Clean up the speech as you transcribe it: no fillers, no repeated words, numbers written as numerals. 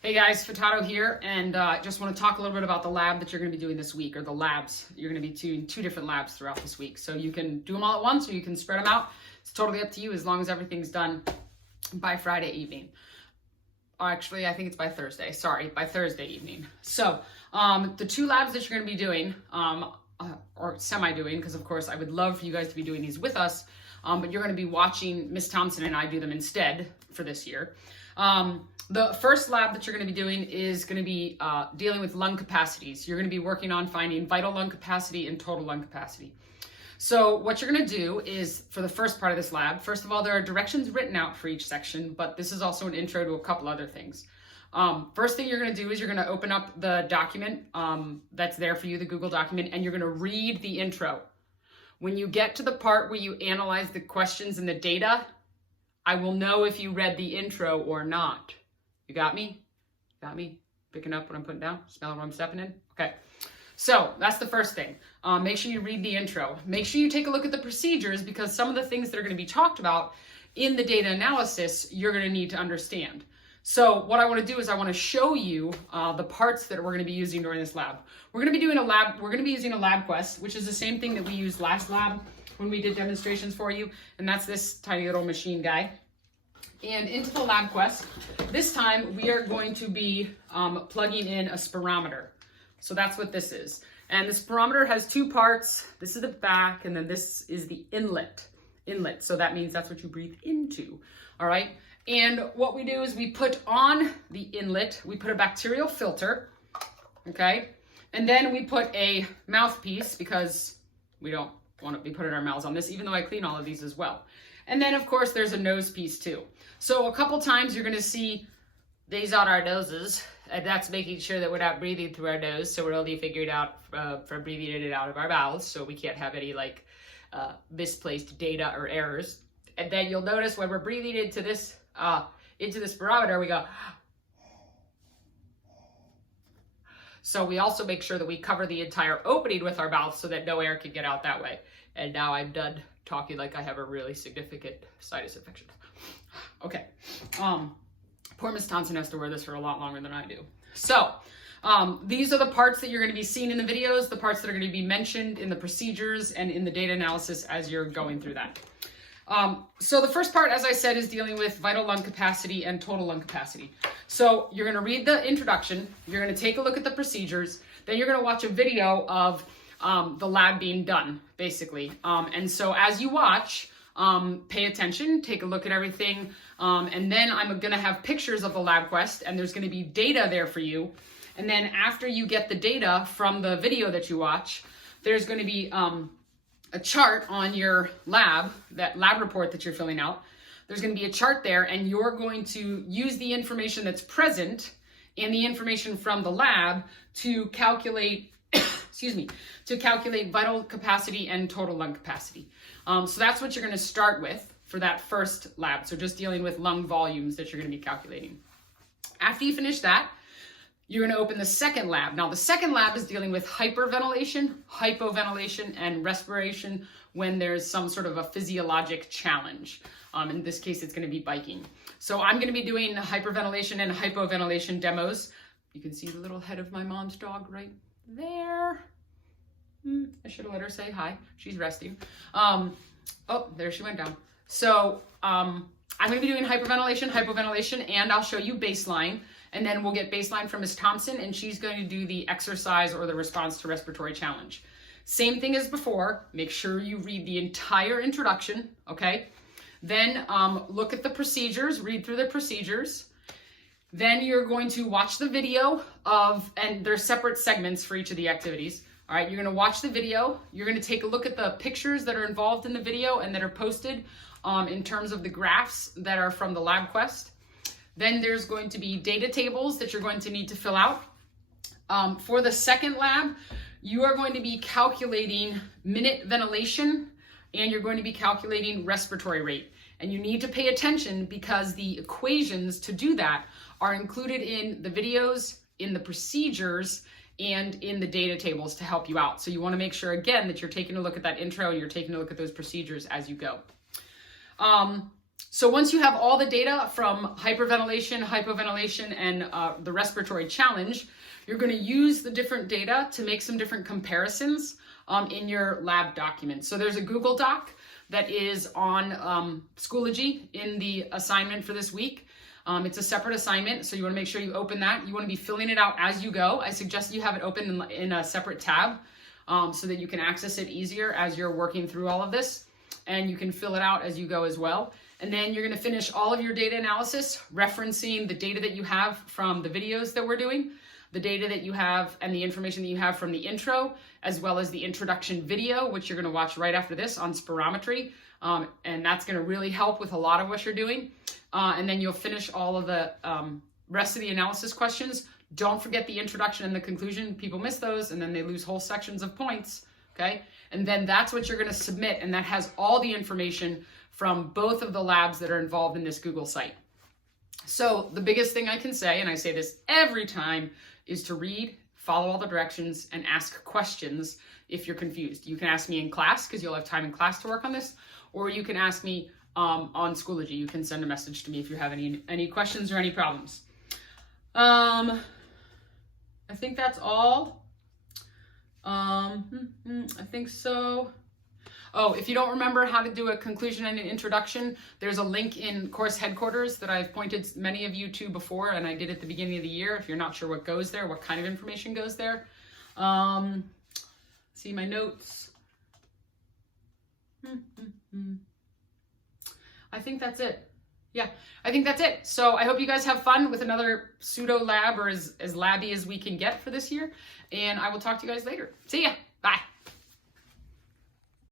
Hey guys, Fatato here, and just want to talk a little bit about the lab that you're going to be doing this week, or the labs. You're going to be doing two different labs throughout this week. So you can do them all at once, or you can spread them out. It's totally up to you, as long as everything's done by Friday evening. Actually, I think it's by Thursday. Sorry, by Thursday evening. So the two labs that you're going to be doing, or semi-doing, because of course I would love for you guys to be doing these with us, but you're going to be watching Miss Thompson and I do them instead for this year. The first lab that you're going to be doing is going to be dealing with lung capacities. You're going to be working on finding vital lung capacity and total lung capacity. So what you're going to do is, for the first part of this lab, first of all, there are directions written out for each section, but this is also an intro to a couple other things. First thing you're going to do is you're going to open up the document that's there for you, the Google document, and you're going to read the intro. When you get to the part where you analyze the questions and the data, I will know if you read the intro or not. You got me? Got me? Picking up what I'm putting down? Smelling what I'm stepping in? Okay. So that's the first thing. Make sure you read the intro. Make sure you take a look at the procedures, because some of the things that are going to be talked about in the data analysis, you're going to need to understand. So what I want to do is I want to show you the parts that we're going to be using during this lab. We're going to be doing we're going to be using a lab quest, which is the same thing that we used last lab when we did demonstrations for you. And that's this tiny little machine guy. And into the lab quest, this time we are going to be plugging in a spirometer. So that's what this is. And the spirometer has two parts. This is the back, and then this is the inlet. So that means that's what you breathe into. All right. And what we do is we put on the inlet, we put a bacterial filter. Okay. And then we put a mouthpiece, because we don't want to be putting our mouths on this, even though I clean all of these as well. And then of course there's a nose piece too. So a couple times you're going to see these are our noses, and that's making sure that we're not breathing through our nose. So we're only figuring out for breathing in and out of our mouths, so we can't have any misplaced data or errors. And then you'll notice when we're breathing into this spirometer, we go. So we also make sure that we cover the entire opening with our mouth so that no air can get out that way. And now I'm done talking like I have a really significant sinus infection. Okay. Poor Miss Thompson has to wear this for a lot longer than I do. So these are the parts that you're going to be seeing in the videos, the parts that are going to be mentioned in the procedures and in the data analysis as you're going through that. So the first part, as I said, is dealing with vital lung capacity and total lung capacity. So you're going to read the introduction, you're going to take a look at the procedures, then you're going to watch a video of the lab being done, basically. And so as you watch, pay attention, take a look at everything, and then I'm going to have pictures of the lab quest, and there's going to be data there for you. And then after you get the data from the video that you watch, there's going to be a chart on your lab, that lab report that you're filling out. There's going to be a chart there, and you're going to use the information that's present and the information from the lab to calculate to calculate vital capacity and total lung capacity. So that's what you're going to start with for that first lab. So just dealing with lung volumes that you're going to be calculating. After you finish that, you're going to open the second lab. Now, the second lab is dealing with hyperventilation, hypoventilation, and respiration when there's some sort of a physiologic challenge. In this case, it's going to be biking. So I'm going to be doing hyperventilation and hypoventilation demos. You can see the little head of my mom's dog right there. I should have let her say hi. She's resting. Oh, there she went down. So I'm going to be doing hyperventilation, hypoventilation, and I'll show you baseline. And then we'll get baseline from Ms. Thompson, and she's going to do the exercise or the response to respiratory challenge. Same thing as before. Make sure you read the entire introduction, okay? Then look at the procedures, read through the procedures. Then you're going to watch the video and there's separate segments for each of the activities. All right, you're going to watch the video. You're going to take a look at the pictures that are involved in the video and that are posted in terms of the graphs that are from the lab quest. Then there's going to be data tables that you're going to need to fill out. For the second lab, you are going to be calculating minute ventilation, and you're going to be calculating respiratory rate. And you need to pay attention, because the equations to do that are included in the videos, in the procedures, and in the data tables to help you out. So you want to make sure, again, that you're taking a look at that intro and you're taking a look at those procedures as you go. So once you have all the data from hyperventilation, hypoventilation, and the respiratory challenge, you're going to use the different data to make some different comparisons in your lab document. So there's a Google Doc that is on Schoology in the assignment for this week. It's a separate assignment, so you want to make sure you open that. You want to be filling it out as you go. I suggest you have it open in a separate tab so that you can access it easier as you're working through all of this, and you can fill it out as you go as well. And then you're going to finish all of your data analysis, referencing the data that you have from the videos that we're doing, the data that you have and the information that you have from the intro, as well as the introduction video, which you're going to watch right after this on spirometry. And that's going to really help with a lot of what you're doing. And then you'll finish all of the rest of the analysis questions. Don't forget the introduction and the conclusion. People miss those, and then they lose whole sections of points, okay? And then that's what you're going to submit, and that has all the information from both of the labs that are involved in this Google site. So the biggest thing I can say, and I say this every time, is to read, follow all the directions, and ask questions if you're confused. You can ask me in class, because you'll have time in class to work on this, or you can ask me on Schoology. You can send a message to me if you have any questions or any problems. I think that's all. I think so. Oh, if you don't remember how to do a conclusion and an introduction, there's a link in course headquarters that I've pointed many of you to before, and I did at the beginning of the year. If you're not sure what goes there, what kind of information goes there. See my notes. I think that's it. Yeah, I think that's it. So I hope you guys have fun with another pseudo lab, or as labby as we can get for this year. And I will talk to you guys later. See ya. Bye.